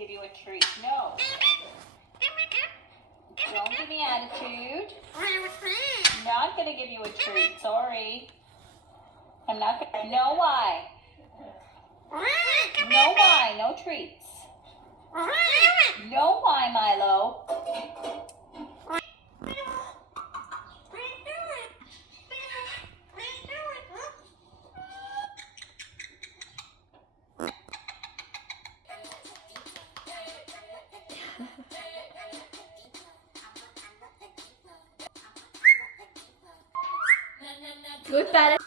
give you a treat. No. Don't give me attitude. Not going to give you a treat. Sorry. I'm not going to. No why. No why. No treats. No why, Milo. Good parrot.